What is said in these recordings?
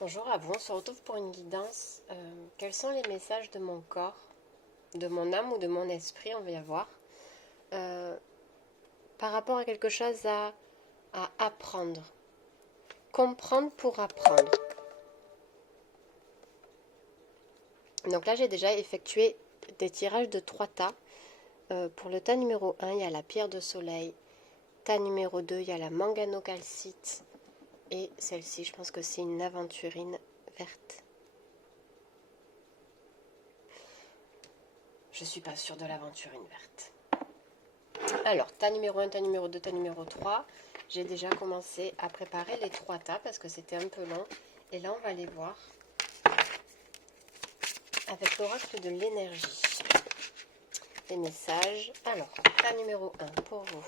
Bonjour à vous, on se retrouve pour une guidance. Quels sont les messages de mon corps, de mon âme ou de mon esprit, on va y voir, par rapport à quelque chose à apprendre. Comprendre pour apprendre. Donc là, j'ai déjà effectué des tirages de 3 tas. Pour le tas numéro 1, il y a la pierre de soleil. Tas numéro 2, il y a la manganocalcite. Et celle-ci, je pense que c'est une aventurine verte. Je ne suis pas sûre de l'aventurine verte. Alors, tas numéro 1, tas numéro 2, tas numéro 3. J'ai déjà commencé à préparer les 3 tas parce que c'était un peu long. Et là, on va les voir avec l'oracle de l'énergie. Les messages. Alors, tas numéro 1 pour vous.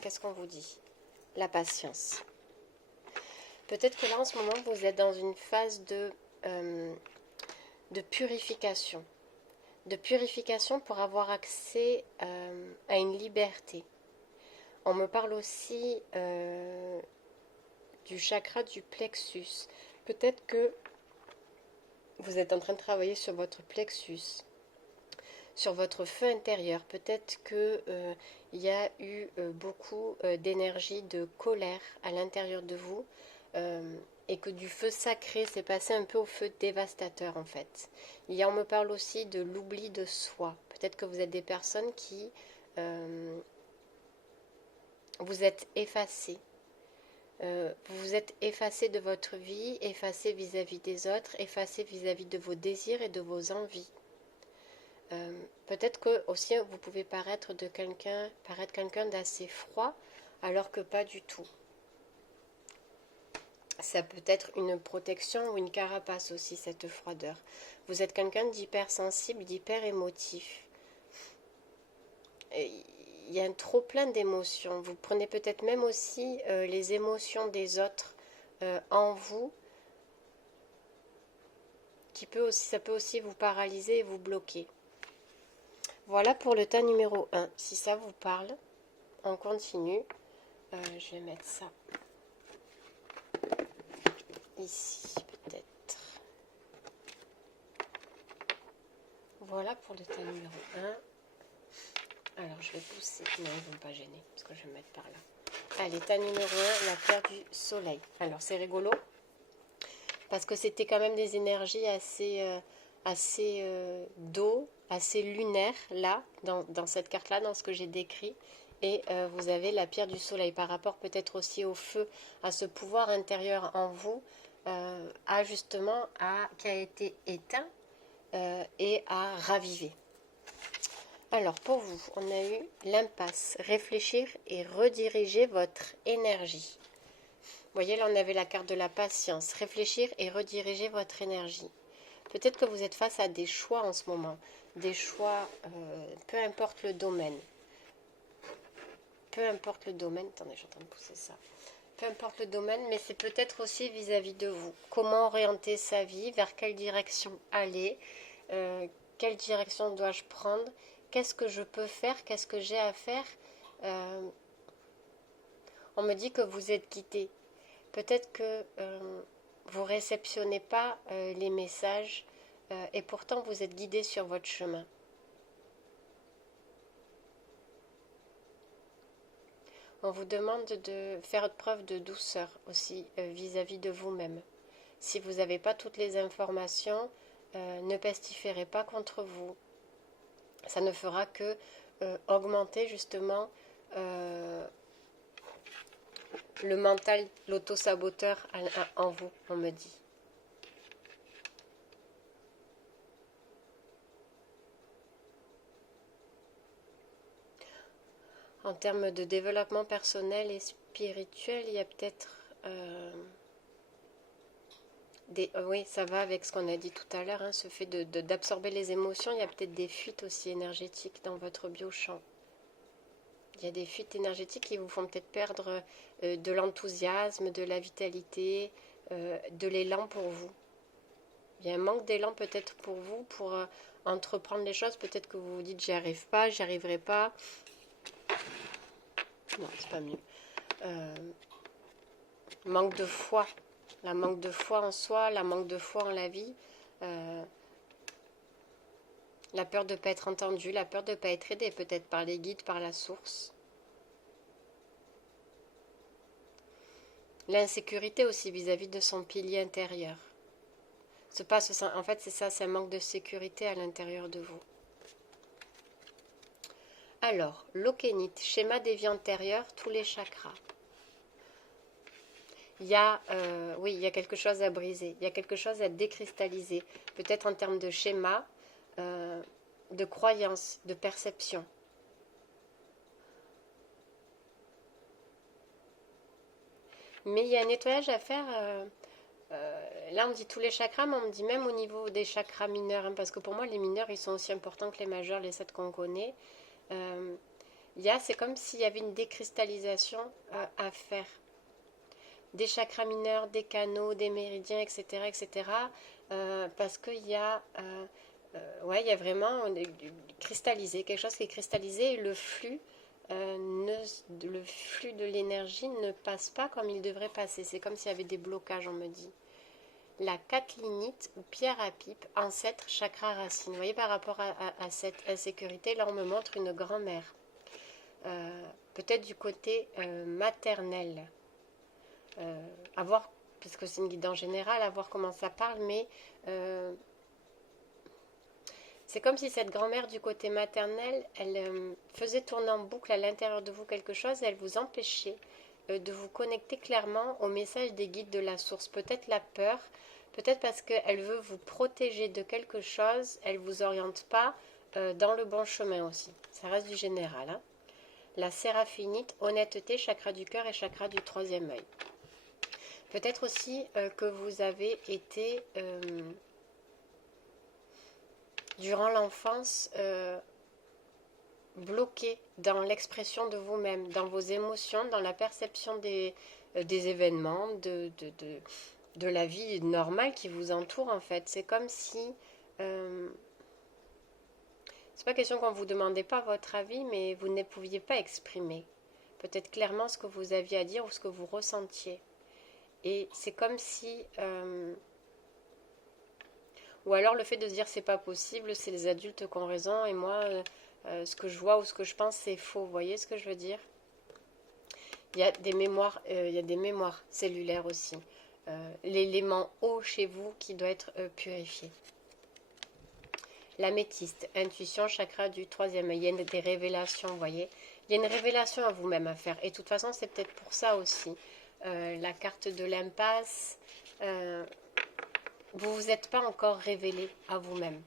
Qu'est-ce qu'on vous dit? La patience. Peut-être que là, en ce moment, vous êtes dans une phase de purification. De purification pour avoir accès à une liberté. On me parle aussi du chakra du plexus. Peut-être que vous êtes en train de travailler sur votre plexus, sur votre feu intérieur. Peut-être qu'il y a eu beaucoup d'énergie, de colère à l'intérieur de vous et que du feu sacré s'est passé un peu au feu dévastateur en fait. On me parle aussi de l'oubli de soi. Peut-être que vous êtes des personnes qui vous êtes effacées. Vous vous êtes effacé de votre vie, effacé vis-à-vis des autres, effacé vis-à-vis de vos désirs et de vos envies. Peut-être que aussi vous pouvez paraître quelqu'un d'assez froid, alors que pas du tout. Ça peut être une protection ou une carapace aussi, cette froideur. Vous êtes quelqu'un d'hypersensible, d'hyper émotif. Il y a un trop plein d'émotions. Vous prenez peut-être même aussi les émotions des autres en vous, ça peut aussi vous paralyser et vous bloquer. Voilà pour le tas numéro 1. Si ça vous parle, on continue. Je vais mettre ça ici peut-être. Voilà pour le tas numéro 1. Alors je vais pousser. Non, ils ne vont pas gêner parce que je vais me mettre par là. Allez, tas numéro 1, la pierre du soleil. Alors c'est rigolo parce que c'était quand même des énergies assez d'eau, assez lunaires là, dans cette carte-là, dans ce que j'ai décrit. Et vous avez la pierre du soleil par rapport peut-être aussi au feu, à ce pouvoir intérieur en vous, qui a été éteint et à raviver. Alors pour vous, on a eu l'impasse, réfléchir et rediriger votre énergie. Vous voyez, là on avait la carte de la patience, réfléchir et rediriger votre énergie. Peut-être que vous êtes face à des choix en ce moment, des choix, peu importe le domaine. Peu importe le domaine, attendez, je suis en train de pousser ça. Peu importe le domaine, mais c'est peut-être aussi vis-à-vis de vous. Comment orienter sa vie, vers quelle direction aller, quelle direction dois-je prendre, qu'est-ce que je peux faire, qu'est-ce que j'ai à faire. On me dit que vous êtes guidé. Peut-être que vous ne réceptionnez pas les messages et pourtant vous êtes guidé sur votre chemin. On vous demande de faire preuve de douceur aussi vis-à-vis de vous-même. Si vous n'avez pas toutes les informations, ne pestiférez pas contre vous. Ça ne fera que augmenter justement le mental, l'auto-saboteur en vous, on me dit. En termes de développement personnel et spirituel, il y a peut-être oui, ça va avec ce qu'on a dit tout à l'heure, hein, ce fait d'absorber les émotions. Il y a peut-être des fuites aussi énergétiques dans votre biochamp. Il y a des fuites énergétiques qui vous font peut-être perdre de l'enthousiasme, de la vitalité, de l'élan pour vous. Il y a un manque d'élan peut-être pour vous, pour entreprendre les choses. Peut-être que vous vous dites j'y arrive pas, j'y arriverai pas. Non, c'est pas mieux. Manque de foi La manque de foi en soi, la manque de foi en la vie, la peur de ne pas être entendu, la peur de ne pas être aidé peut-être par les guides, par la source. L'insécurité aussi vis-à-vis de son pilier intérieur. En fait, c'est ça, c'est un manque de sécurité à l'intérieur de vous. Alors, l'okénite, schéma des vies antérieures, tous les chakras. Oui, il y a quelque chose à briser, il y a quelque chose à décristalliser, peut-être en termes de schéma, de croyance, de perception. Mais il y a un nettoyage à faire. Là, on me dit tous les chakras, mais on me dit même au niveau des chakras mineurs, hein, parce que pour moi, les mineurs, ils sont aussi importants que les majeurs, les 7 qu'on connaît. C'est comme s'il y avait une décristallisation à faire. Des chakras mineurs, des canaux, des méridiens, etc. etc. Parce qu'il y a... il y a vraiment cristallisé, quelque chose qui est cristallisé et le flux de l'énergie ne passe pas comme il devrait passer. C'est comme s'il y avait des blocages, on me dit. La catlinite ou pierre à pipe, ancêtre chakra racine. Vous voyez, par rapport à cette insécurité, là on me montre une grand-mère. Peut-être du côté maternel. À voir, puisque c'est une guide en général, à voir comment ça parle, mais c'est comme si cette grand-mère du côté maternel, elle faisait tourner en boucle à l'intérieur de vous quelque chose, et elle vous empêchait de vous connecter clairement au message des guides de la source. Peut-être la peur, peut-être parce qu'elle veut vous protéger de quelque chose, elle ne vous oriente pas dans le bon chemin aussi. Ça reste du général. Hein. La séraphinite, honnêteté, chakra du cœur et chakra du troisième œil. Peut-être aussi que vous avez été, durant l'enfance, bloqué dans l'expression de vous-même, dans vos émotions, dans la perception des événements, de la vie normale qui vous entoure en fait. C'est comme si... c'est pas question qu'on ne vous demandait pas votre avis, mais vous ne pouviez pas exprimer peut-être clairement ce que vous aviez à dire ou ce que vous ressentiez. Et c'est comme si... ou alors le fait de se dire c'est pas possible, c'est les adultes qui ont raison et moi, ce que je vois ou ce que je pense c'est faux. Vous voyez ce que je veux dire? Il y a des mémoires cellulaires aussi. L'élément eau chez vous qui doit être purifié. L'améthyste, intuition, chakra du troisième œil. Il y a des révélations, vous voyez. Il y a une révélation à vous-même à faire. Et de toute façon, c'est peut-être pour ça aussi. La carte de l'impasse, vous ne vous êtes pas encore révélé à vous-même.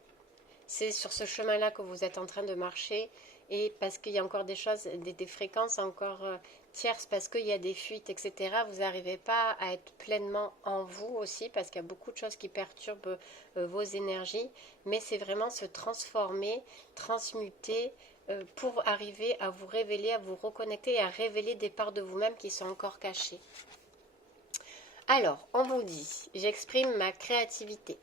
C'est sur ce chemin-là que vous êtes en train de marcher et parce qu'il y a encore des choses, des fréquences encore tierces, parce qu'il y a des fuites, etc. Vous n'arrivez pas à être pleinement en vous aussi parce qu'il y a beaucoup de choses qui perturbent vos énergies, mais c'est vraiment se transformer, transmuter pour arriver à vous révéler, à vous reconnecter et à révéler des parts de vous-même qui sont encore cachées. Alors, on vous dit, j'exprime ma créativité.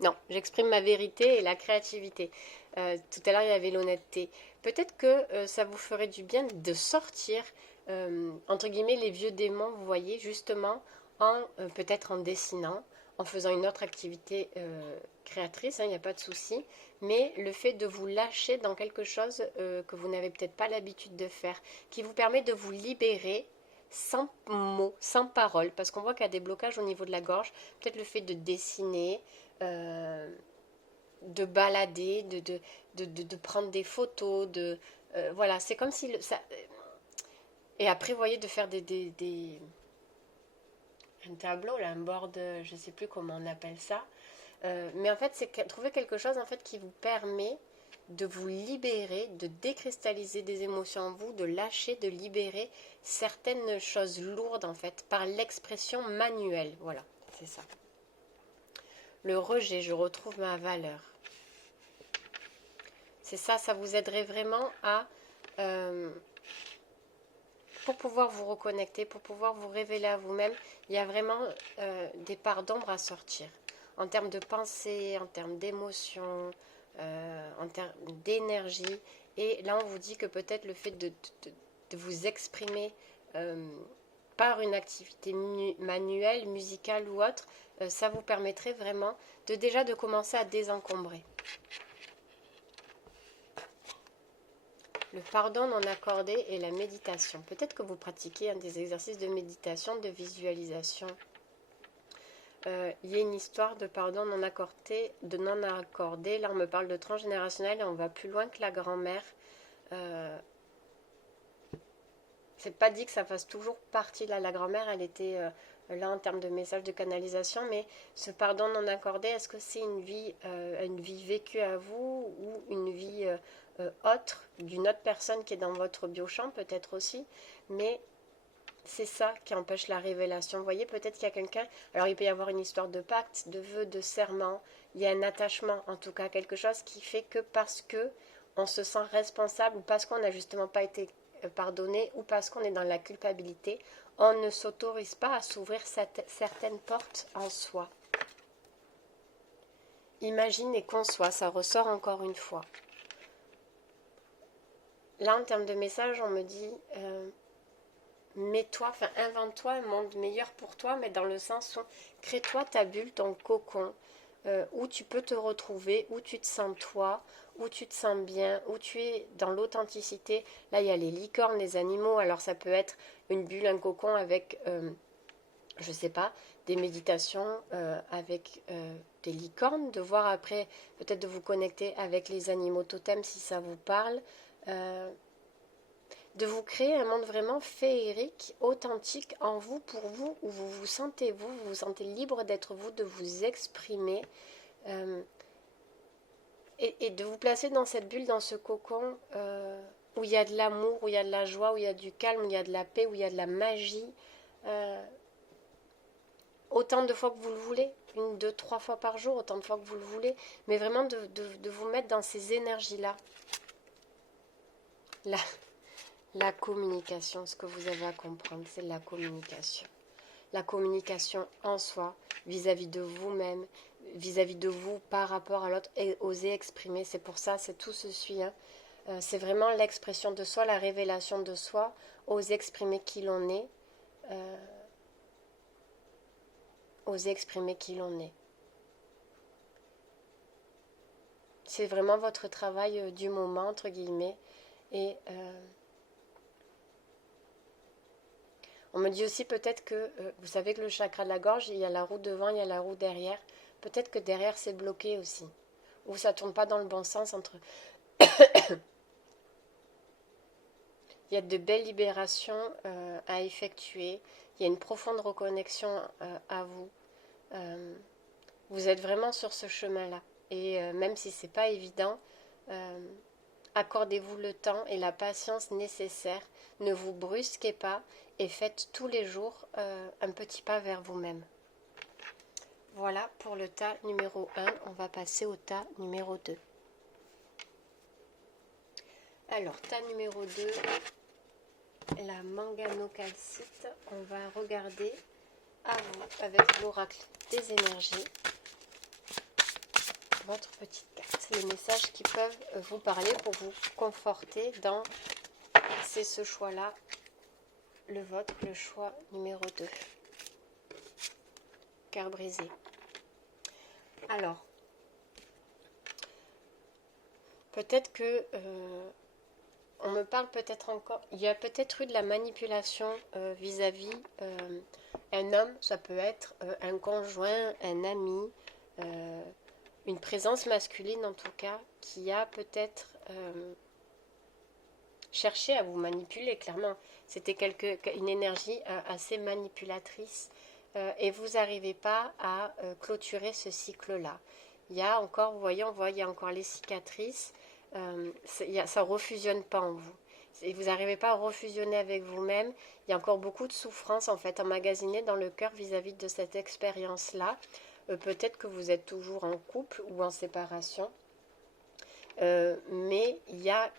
Non, j'exprime ma vérité et la créativité. Tout à l'heure, il y avait l'honnêteté. Peut-être que ça vous ferait du bien de sortir, entre guillemets, les vieux démons, vous voyez, justement, peut-être en dessinant, en faisant une autre activité créatrice, il n'y a pas de souci, mais le fait de vous lâcher dans quelque chose que vous n'avez peut-être pas l'habitude de faire, qui vous permet de vous libérer sans mots, sans paroles, parce qu'on voit qu'il y a des blocages au niveau de la gorge, peut-être le fait de dessiner, de balader, de prendre des photos, voilà, c'est comme si... et après, vous voyez, de faire un tableau, là, un board, je ne sais plus comment on appelle ça, mais en fait, c'est trouver quelque chose en fait, qui vous permet de vous libérer, de décristalliser des émotions en vous, de lâcher, de libérer certaines choses lourdes en fait, par l'expression manuelle. Voilà, c'est ça. Le rejet, je retrouve ma valeur. C'est ça, ça vous aiderait vraiment à... pour pouvoir vous reconnecter, pour pouvoir vous révéler à vous-même, il y a vraiment des parts d'ombre à sortir. En termes de pensée, en termes d'émotion, en termes d'énergie. Et là, on vous dit que peut-être le fait de vous exprimer par une activité manuelle, musicale ou autre, ça vous permettrait vraiment déjà de commencer à désencombrer. Le pardon non accordé et la méditation. Peut-être que vous pratiquez des exercices de méditation, de visualisation. Il y a une histoire de pardon non accordé, Là, on me parle de transgénérationnel et on va plus loin que la grand-mère. C'est pas dit que ça fasse toujours partie là. La grand-mère, elle était là en termes de message de canalisation, mais ce pardon non accordé, est-ce que c'est une vie vécue à vous ou une vie autre, d'une autre personne qui est dans votre biochamp peut-être aussi, mais c'est ça qui empêche la révélation. Vous voyez, peut-être qu'il y a quelqu'un, alors il peut y avoir une histoire de pacte, de vœu, de serment, il y a un attachement, en tout cas quelque chose qui fait que parce que on se sent responsable ou parce qu'on n'a justement pas été pardonné ou parce qu'on est dans la culpabilité, on ne s'autorise pas à s'ouvrir certaines portes en soi. Imagine et conçois, ça ressort encore une fois. Là, en termes de message, on me dit invente-toi un monde meilleur pour toi, mais dans le sens où crée-toi ta bulle, ton cocon, où tu peux te retrouver, où tu te sens toi, où tu te sens bien, où tu es dans l'authenticité. Là, il y a les licornes, les animaux, alors ça peut être une bulle, un cocon avec, je sais pas, des méditations avec des licornes, de voir après, peut-être de vous connecter avec les animaux totems si ça vous parle, de vous créer un monde vraiment féerique, authentique en vous, pour vous, où vous vous sentez libre d'être vous, de vous exprimer et de vous placer dans cette bulle, dans ce cocon où il y a de l'amour, où il y a de la joie, où il y a du calme, où il y a de la paix, où il y a de la magie, autant de fois que vous le voulez, 1, 2, 3 fois par jour, autant de fois que vous le voulez, mais vraiment de vous mettre dans ces énergies-là. La communication, ce que vous avez à comprendre, c'est la communication. La communication en soi, vis-à-vis de vous-même, vis-à-vis de vous par rapport à l'autre, et oser exprimer. C'est pour ça, c'est tout ceci. C'est vraiment l'expression de soi, la révélation de soi, oser exprimer qui l'on est. Oser exprimer qui l'on est. C'est vraiment votre travail du moment, entre guillemets. Et on me dit aussi peut-être que, vous savez que le chakra de la gorge, il y a la roue devant, il y a la roue derrière. Peut-être que derrière, c'est bloqué aussi. Ou ça ne tourne pas dans le bon sens entre... Il y a de belles libérations à effectuer. Il y a une profonde reconnexion à vous. Vous êtes vraiment sur ce chemin-là. Et même si ce n'est pas évident, accordez-vous le temps et la patience nécessaire. Ne vous brusquez pas et faites tous les jours un petit pas vers vous-même. Voilà pour le tas numéro 1. On va passer au tas numéro 2. Alors, tas numéro 2, la manganocalcite. On va regarder à vous avec l'oracle des énergies. Votre petite carte, les messages qui peuvent vous parler pour vous conforter dans ce choix-là, le vôtre, le choix numéro 2. Cœur brisé. Alors, peut-être que on me parle peut-être encore, il y a peut-être eu de la manipulation vis-à-vis un homme, ça peut être un conjoint, un ami, une présence masculine en tout cas, qui a peut-être cherché à vous manipuler, clairement. C'était une énergie assez manipulatrice et vous n'arrivez pas à clôturer ce cycle-là. Il y a encore, vous voyez, on voit, il y a encore les cicatrices, ça ne refusionne pas en vous. Et vous n'arrivez pas à refusionner avec vous-même. Il y a encore beaucoup de souffrance en fait emmagasinée dans le cœur vis-à-vis de cette expérience-là. Peut-être que vous êtes toujours en couple ou en séparation, mais il y a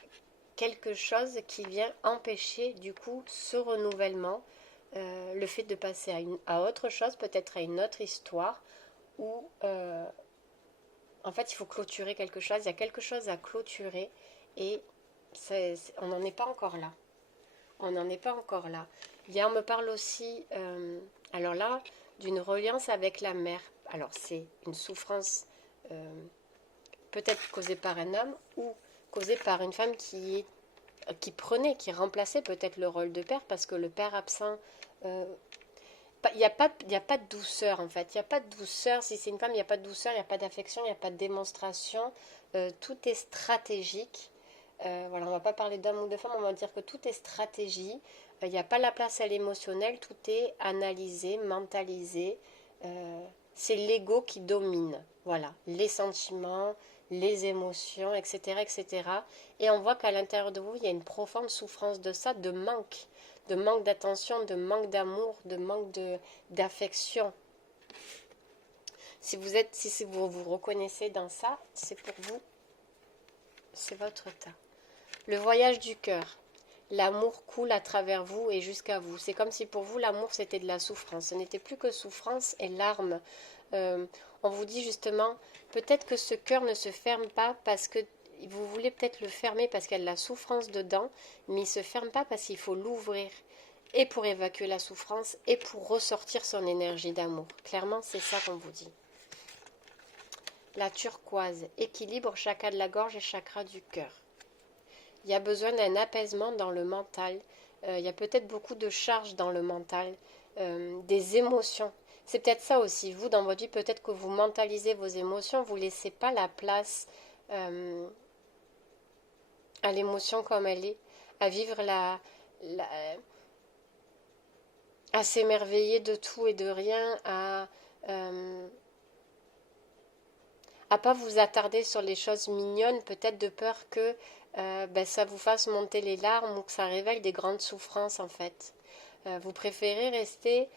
quelque chose qui vient empêcher du coup ce renouvellement, le fait de passer à autre chose, peut-être à une autre histoire, où en fait il faut clôturer quelque chose, il y a quelque chose à clôturer et on n'en est pas encore là. on n'en est pas encore là. On me parle aussi, alors là, d'une reliance avec la mère. Alors c'est une souffrance peut-être causée par un homme ou causée par une femme qui remplaçait peut-être le rôle de père parce que le père absent, il n'y a pas de douceur en fait. Il n'y a pas de douceur. Si c'est une femme, il n'y a pas de douceur, il n'y a pas d'affection, il n'y a pas de démonstration. Tout est stratégique. Voilà, on ne va pas parler d'homme ou de femme, on va dire que tout est stratégie. Il n'y a pas la place à l'émotionnel, tout est analysé, mentalisé. C'est l'ego qui domine. Voilà, les sentiments, les émotions, etc., etc. Et on voit qu'à l'intérieur de vous, il y a une profonde souffrance de ça, de manque d'attention, de manque d'amour, de manque d'affection. Si vous vous reconnaissez dans ça, c'est pour vous, c'est votre tas. Le voyage du cœur. L'amour coule à travers vous et jusqu'à vous. C'est comme si pour vous, l'amour, c'était de la souffrance. Ce n'était plus que souffrance et larmes. On vous dit justement, peut-être que ce cœur ne se ferme pas parce que vous voulez peut-être le fermer parce qu'il y a de la souffrance dedans, mais il ne se ferme pas parce qu'il faut l'ouvrir. Et pour évacuer la souffrance et pour ressortir son énergie d'amour. Clairement, c'est ça qu'on vous dit. La turquoise, équilibre chakra de la gorge et chakra du cœur. Il y a besoin d'un apaisement dans le mental. Il y a peut-être beaucoup de charges dans le mental, des émotions. C'est peut-être ça aussi. Vous, dans votre vie, peut-être que vous mentalisez vos émotions, vous ne laissez pas la place à l'émotion comme elle est, à vivre à s'émerveiller de tout et de rien, à pas vous attarder sur les choses mignonnes, peut-être de peur que ça vous fasse monter les larmes ou que ça révèle des grandes souffrances en fait. Vous préférez rester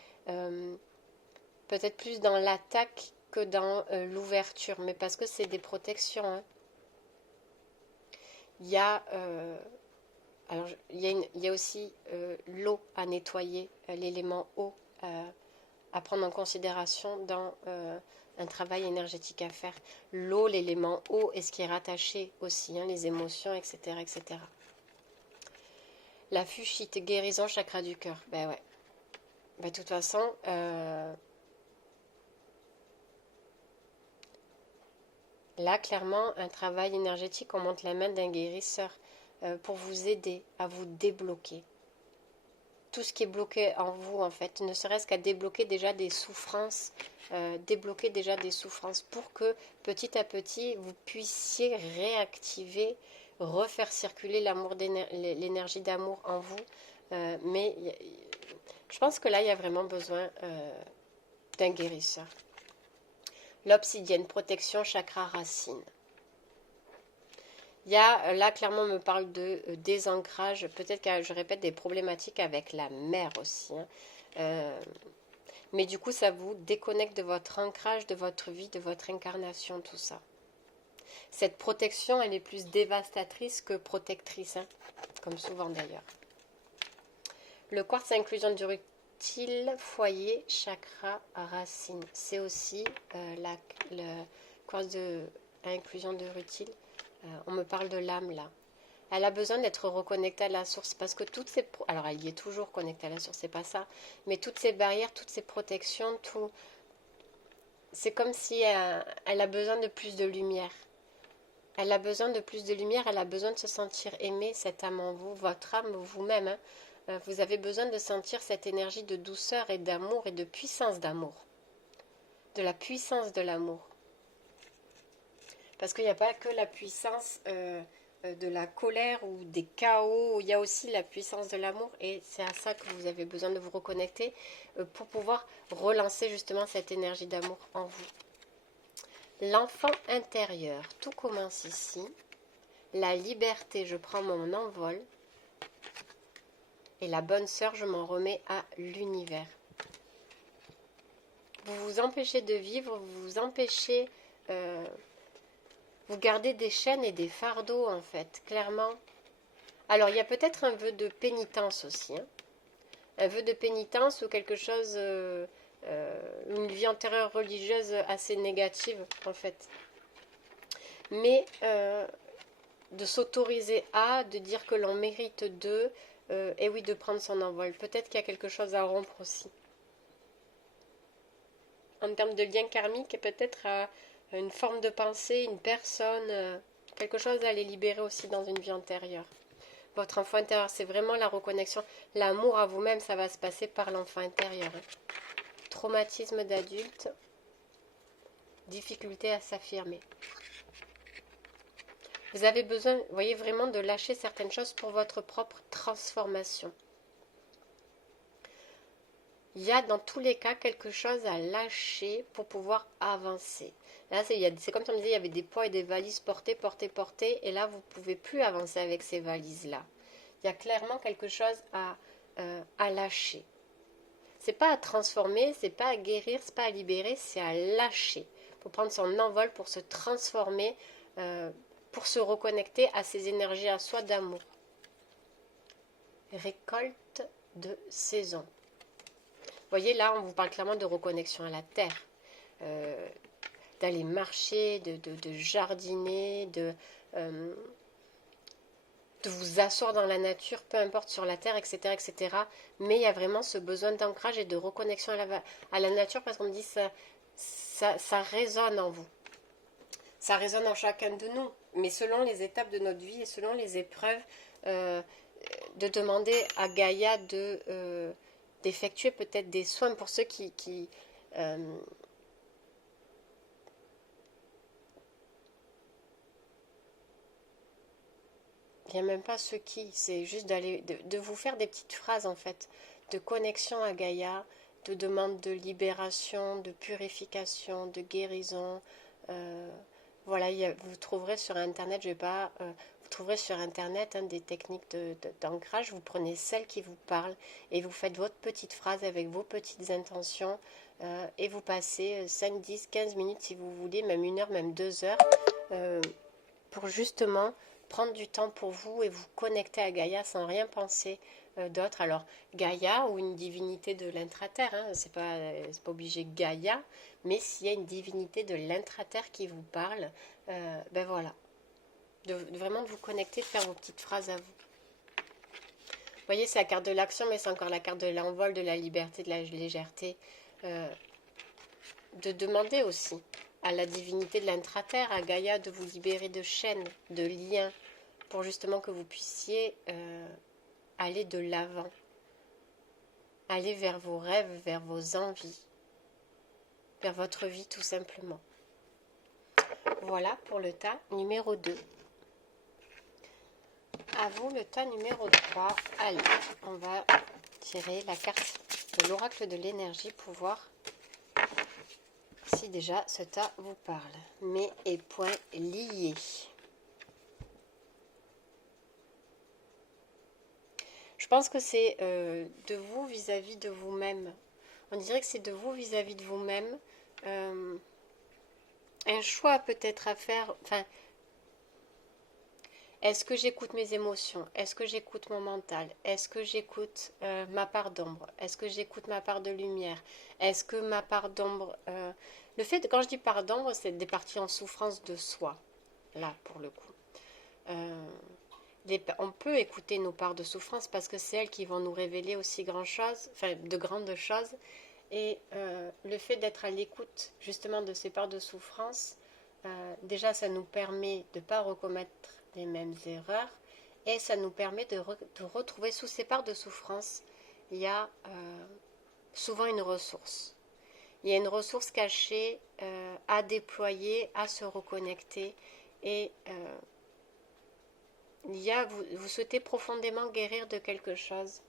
peut-être plus dans l'attaque que dans l'ouverture, mais parce que c'est des protections. Hein. Il y a, il y a aussi l'eau à nettoyer, l'élément eau à prendre en considération dans un travail énergétique à faire. L'eau, l'élément eau est ce qui est rattaché aussi, hein, les émotions, etc., etc. La fuchsite, guérison, chakra du cœur. Ben ouais. Ben, de toute façon, là, clairement, un travail énergétique, on monte la main d'un guérisseur pour vous aider à vous débloquer. Tout ce qui est bloqué en vous, en fait, ne serait-ce qu'à débloquer déjà des souffrances, pour que petit à petit, vous puissiez réactiver, refaire circuler l'énergie d'amour en vous. Mais je pense que là, il y a vraiment besoin d'un guérisseur. L'obsidienne, protection, chakra, racine. Il y a, là, clairement, on me parle de désancrage. Peut-être que je répète des problématiques avec la mer aussi. Hein. Mais du coup, ça vous déconnecte de votre ancrage, de votre vie, de votre incarnation, tout ça. Cette protection, elle est plus dévastatrice que protectrice, hein, comme souvent d'ailleurs. Le quartz à inclusion du rutile, foyer, chakra, racine. C'est aussi le quartz à inclusion de rutile. On me parle de l'âme là. Elle a besoin d'être reconnectée à la source parce que toutes ces... Alors elle y est toujours connectée à la source, c'est pas ça. Mais toutes ces barrières, toutes ces protections, tout... C'est comme si elle a besoin de plus de lumière. Elle a besoin de plus de lumière, elle a besoin de se sentir aimée, cette âme en vous, votre âme vous-même. Hein. Vous avez besoin de sentir cette énergie de douceur et d'amour et de puissance d'amour. De la puissance de l'amour. Parce qu'il n'y a pas que la puissance de la colère ou des chaos, il y a aussi la puissance de l'amour et c'est à ça que vous avez besoin de vous reconnecter pour pouvoir relancer justement cette énergie d'amour en vous. L'enfant intérieur, tout commence ici. La liberté, je prends mon envol. Et la bonne sœur, je m'en remets à l'univers. Vous vous empêchez de vivre, vous vous empêchez... vous gardez des chaînes et des fardeaux, en fait, clairement. Alors, il y a peut-être un vœu de pénitence aussi. Hein. Un vœu de pénitence ou quelque chose... une vie antérieure religieuse assez négative, en fait. Mais de s'autoriser à, de dire que l'on mérite d'eux, et oui, de prendre son envol. Peut-être qu'il y a quelque chose à rompre aussi. En termes de lien karmique, peut-être une forme de pensée, une personne, quelque chose à les libérer aussi dans une vie antérieure. Votre enfant intérieur, c'est vraiment la reconnexion. L'amour à vous-même, ça va se passer par l'enfant intérieur. Traumatisme d'adulte, difficulté à s'affirmer. Vous avez besoin, vous voyez, vraiment de lâcher certaines choses pour votre propre transformation. Il y a dans tous les cas quelque chose à lâcher pour pouvoir avancer. Là, c'est comme si on me disait, il y avait des poids et des valises portées, et là, vous ne pouvez plus avancer avec ces valises-là. Il y a clairement quelque chose à lâcher. C'est pas à transformer, c'est pas à guérir, c'est pas à libérer, c'est à lâcher. Pour prendre son envol, pour se transformer, pour se reconnecter à ses énergies à soi d'amour. Récolte de saison. Vous voyez, là, on vous parle clairement de reconnexion à la terre, d'aller marcher, de jardiner, de vous asseoir dans la nature, peu importe sur la terre, etc., etc. Mais il y a vraiment ce besoin d'ancrage et de reconnexion à la nature parce qu'on me dit ça résonne en vous. Ça résonne en chacun de nous. Mais selon les étapes de notre vie et selon les épreuves, de demander à Gaïa d'effectuer peut-être des soins pour ceux qui il n'y a même pas ce qui, c'est juste de vous faire des petites phrases en fait, de connexion à Gaïa, de demande de libération, de purification, de guérison. Voilà, vous trouverez sur internet, vous trouverez sur internet des techniques d'ancrage, vous prenez celle qui vous parle et vous faites votre petite phrase avec vos petites intentions et vous passez 5, 10, 15 minutes si vous voulez, même 1 heure, même 2 heures pour justement prendre du temps pour vous et vous connecter à Gaïa sans rien penser d'autre. Alors Gaïa ou une divinité de l'intraterre, c'est pas obligé Gaïa, mais s'il y a une divinité de l'intraterre qui vous parle, ben voilà, vraiment de vous connecter, de faire vos petites phrases à vous. Vous voyez, c'est la carte de l'action, mais c'est encore la carte de l'envol, de la liberté, de la légèreté. De demander aussi à la divinité de l'intraterre, à Gaïa, de vous libérer de chaînes, de liens, pour justement que vous puissiez aller de l'avant, aller vers vos rêves, vers vos envies, vers votre vie tout simplement. Voilà pour le tas numéro 2. À vous le tas numéro 3. Allez, on va tirer la carte de l'oracle de l'énergie pour voir si déjà ce tas vous parle. Mais et points liés. Je pense que c'est de vous vis-à-vis de vous-même. On dirait que c'est de vous vis-à-vis de vous-même. Un choix peut-être à faire. Enfin, est-ce que j'écoute mes émotions? Est-ce que j'écoute mon mental? Est-ce que j'écoute ma part d'ombre? Est-ce que j'écoute ma part de lumière? Est-ce que ma part d'ombre... Le fait, quand je dis part d'ombre, c'est des parties en souffrance de soi. Là, pour le coup. On peut écouter nos parts de souffrance parce que c'est elles qui vont nous révéler aussi de grandes choses. Et le fait d'être à l'écoute justement de ces parts de souffrance, déjà ça nous permet de ne pas recommettre les mêmes erreurs et ça nous permet de retrouver sous ces parts de souffrance, il y a souvent une ressource. Il y a une ressource cachée à déployer, à se reconnecter et vous souhaitez profondément guérir de quelque chose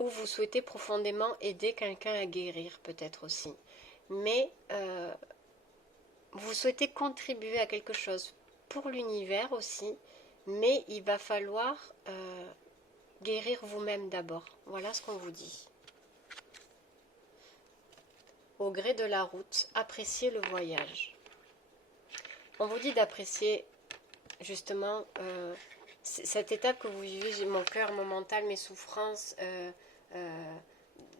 ou vous souhaitez profondément aider quelqu'un à guérir peut-être aussi. Mais vous souhaitez contribuer à quelque chose pour l'univers aussi, mais il va falloir guérir vous-même d'abord. Voilà ce qu'on vous dit. Au gré de la route, appréciez le voyage. On vous dit d'apprécier justement cette étape que vous vivez, j'ai mon cœur, mon mental, mes souffrances,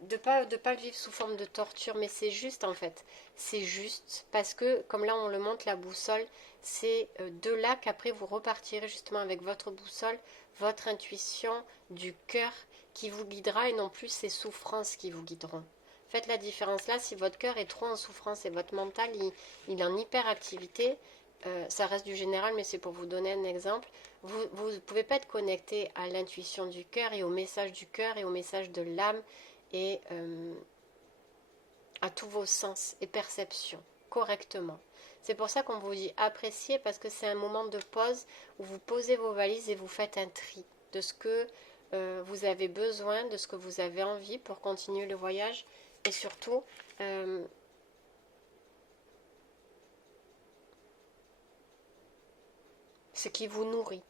de pas le vivre sous forme de torture, mais c'est juste en fait. C'est juste parce que, comme là on le montre, la boussole, c'est de là qu'après vous repartirez justement avec votre boussole, votre intuition du cœur qui vous guidera et non plus ces souffrances qui vous guideront. Faites la différence là, si votre cœur est trop en souffrance et votre mental il est en hyperactivité, ça reste du général, mais c'est pour vous donner un exemple. Vous ne pouvez pas être connecté à l'intuition du cœur et au message du cœur et au message de l'âme et à tous vos sens et perceptions correctement. C'est pour ça qu'on vous dit apprécier parce que c'est un moment de pause où vous posez vos valises et vous faites un tri de ce que vous avez besoin, de ce que vous avez envie pour continuer le voyage et surtout ce qui vous nourrit.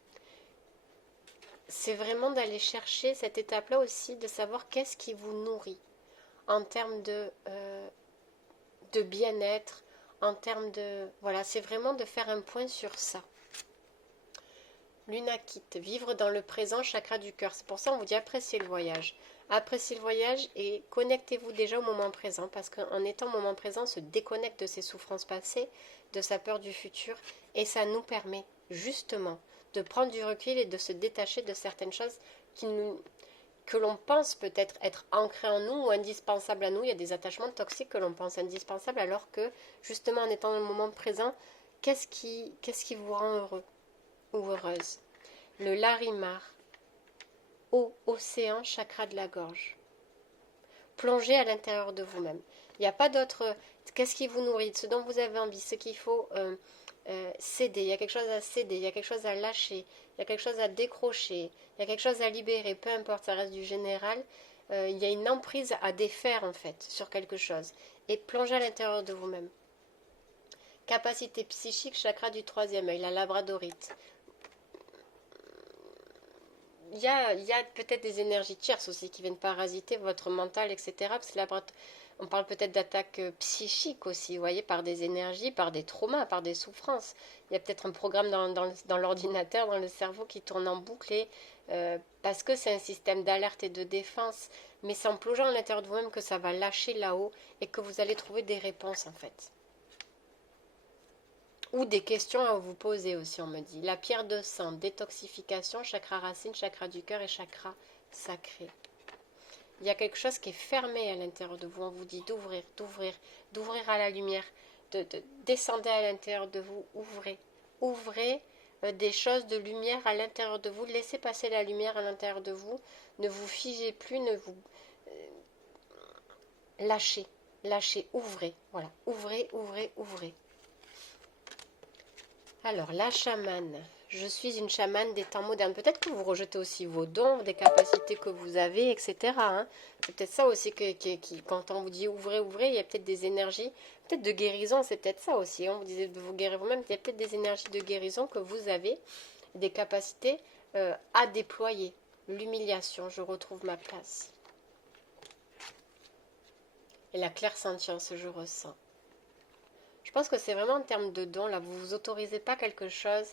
C'est vraiment d'aller chercher cette étape-là aussi, de savoir qu'est-ce qui vous nourrit en termes de bien-être, en termes de... Voilà, c'est vraiment de faire un point sur ça. Lunakit, vivre dans le présent, chakra du cœur. C'est pour ça qu'on vous dit appréciez le voyage. Appréciez le voyage et connectez-vous déjà au moment présent parce qu'en étant au moment présent, on se déconnecte de ses souffrances passées, de sa peur du futur et ça nous permet justement de prendre du recul et de se détacher de certaines choses que l'on pense peut-être être ancrées en nous ou indispensables à nous. Il y a des attachements toxiques que l'on pense indispensables alors que justement en étant dans le moment présent, qu'est-ce qui vous rend heureux ou heureuse? Le Larimar, eau, océan, chakra de la gorge. Plongez à l'intérieur de vous-même. Il n'y a pas d'autre... Qu'est-ce qui vous nourrit? Ce dont vous avez envie, ce qu'il faut céder. Il y a quelque chose à céder, il y a quelque chose à lâcher, il y a quelque chose à décrocher, il y a quelque chose à libérer, peu importe, ça reste du général. Il y a une emprise à défaire en fait sur quelque chose. Et plongez à l'intérieur de vous-même. Capacité psychique, chakra du troisième œil, la labradorite. Il y a peut-être des énergies tierces aussi qui viennent parasiter votre mental, etc. Parce que là, on parle peut-être d'attaques psychiques aussi, vous voyez, par des énergies, par des traumas, par des souffrances. Il y a peut-être un programme dans l'ordinateur, dans le cerveau qui tourne en boucle parce que c'est un système d'alerte et de défense. Mais c'est en plongeant à l'intérieur de vous-même que ça va lâcher là-haut et que vous allez trouver des réponses en fait. Ou des questions à vous poser aussi, on me dit. La pierre de sang, détoxification, chakra racine, chakra du cœur et chakra sacré. Il y a quelque chose qui est fermé à l'intérieur de vous. On vous dit d'ouvrir, d'ouvrir, d'ouvrir à la lumière, de descendre à l'intérieur de vous, ouvrez. Ouvrez des choses de lumière à l'intérieur de vous. Laissez passer la lumière à l'intérieur de vous. Ne vous figez plus, ne vous... lâchez, lâchez, ouvrez. Voilà, ouvrez, ouvrez, ouvrez. Alors, la chamane. Je suis une chamane des temps modernes. Peut-être que vous rejetez aussi vos dons, des capacités que vous avez, etc. Hein. C'est peut-être ça aussi quand on vous dit ouvrez, ouvrez, il y a peut-être des énergies, peut-être de guérison, c'est peut-être ça aussi. On vous disait de vous guérir vous-même, il y a peut-être des énergies de guérison que vous avez, des capacités à déployer. L'humiliation, je retrouve ma place. Et la clairsentience, je ressens. Je pense que c'est vraiment en termes de dons, là, vous ne vous autorisez pas quelque chose,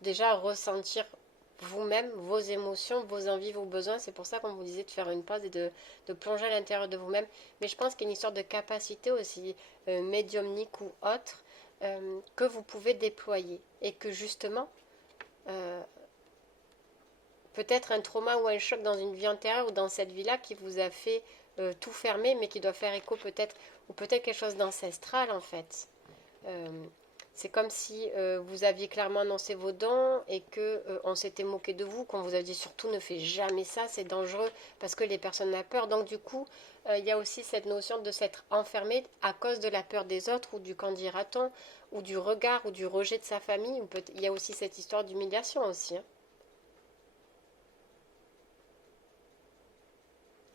déjà à ressentir vous-même vos émotions, vos envies, vos besoins. C'est pour ça qu'on vous disait de faire une pause et de plonger à l'intérieur de vous-même. Mais je pense qu'il y a une histoire de capacité aussi médiumnique ou autre que vous pouvez déployer. Et que justement, peut-être un trauma ou un choc dans une vie antérieure ou dans cette vie-là qui vous a fait tout fermer, mais qui doit faire écho peut-être, ou peut-être quelque chose d'ancestral en fait. C'est comme si vous aviez clairement annoncé vos dons et que on s'était moqué de vous, qu'on vous a dit surtout ne fais jamais ça, c'est dangereux parce que les personnes ont peur. Donc du coup, il y a aussi cette notion de s'être enfermé à cause de la peur des autres ou du qu'en dira-t-on, ou du regard ou du rejet de sa famille. Il y a aussi cette histoire d'humiliation aussi. Hein.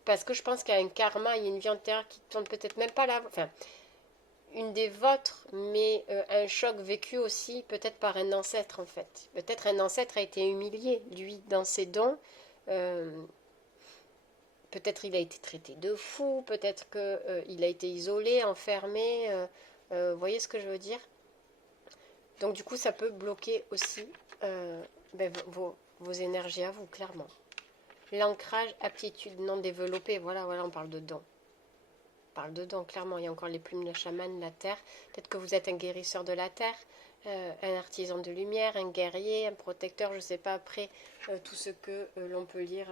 Parce que je pense qu'il y a un karma, il y a une vie antérieure qui tourne peut-être même pas là. Enfin, une des vôtres, mais un choc vécu aussi peut-être par un ancêtre en fait. Peut-être un ancêtre a été humilié, lui, dans ses dons. Euh, peut-être il a été traité de fou, peut-être qu'il a été isolé, enfermé. Vous voyez ce que je veux dire? Donc du coup, ça peut bloquer aussi vos énergies à vous, clairement. L'ancrage, aptitude non développée. Voilà, on parle de don. On parle de don, clairement. Il y a encore les plumes de chaman, la terre. Peut-être que vous êtes un guérisseur de la terre, un artisan de lumière, un guerrier, un protecteur, je ne sais pas après tout ce que l'on peut lire.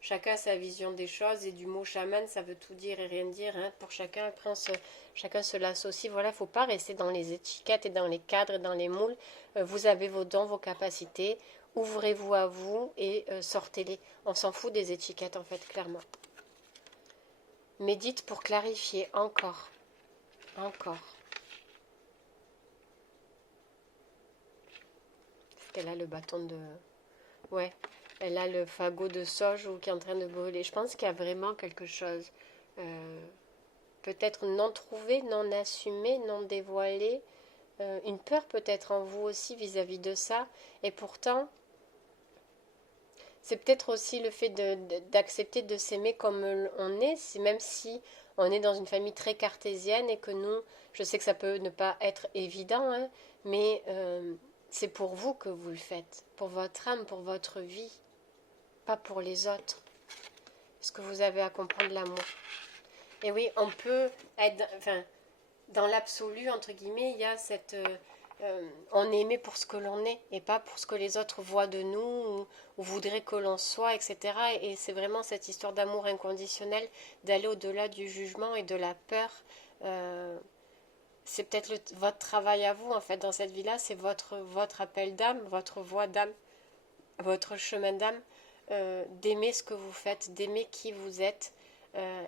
Chacun a sa vision des choses et du mot chaman, ça veut tout dire et rien dire hein, pour chacun. Après, chacun se l'associe. Voilà, il ne faut pas rester dans les étiquettes et dans les cadres et dans les moules. Vous avez vos dons, vos capacités. Ouvrez-vous à vous et sortez-les. On s'en fout des étiquettes en fait, clairement. Médite pour clarifier encore. Encore. Est-ce qu'elle a le bâton de... Ouais, elle a le fagot de sauge ou qui est en train de brûler. Je pense qu'il y a vraiment quelque chose. Peut-être non trouvé, non assumé, non dévoilé. Une peur peut-être en vous aussi vis-à-vis de ça. Et pourtant, c'est peut-être aussi le fait d'accepter de s'aimer comme on est, même si on est dans une famille très cartésienne et que nous, je sais que ça peut ne pas être évident, hein, mais c'est pour vous que vous le faites, pour votre âme, pour votre vie, pas pour les autres. Parce que vous avez à comprendre l'amour. Et oui, on peut être, enfin, dans l'absolu, entre guillemets, il y a cette... on est aimé pour ce que l'on est et pas pour ce que les autres voient de nous ou voudraient que l'on soit, etc. Et c'est vraiment cette histoire d'amour inconditionnel, d'aller au-delà du jugement et de la peur. C'est peut-être votre travail à vous, en fait, dans cette vie-là, c'est votre appel d'âme, votre voix d'âme, votre chemin d'âme, d'aimer ce que vous faites, d'aimer qui vous êtes,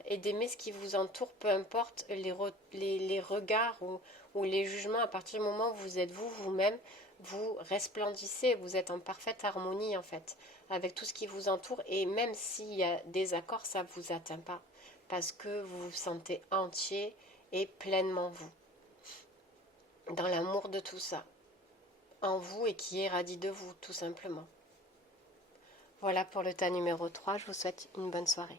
et d'aimer ce qui vous entoure, peu importe les regards ou les jugements. À partir du moment où vous êtes vous-même, vous resplendissez, vous êtes en parfaite harmonie en fait, avec tout ce qui vous entoure, et même s'il y a des accords, ça ne vous atteint pas, parce que vous vous sentez entier et pleinement vous, dans l'amour de tout ça, en vous et qui irradie de vous, tout simplement. Voilà pour le tas numéro 3, je vous souhaite une bonne soirée.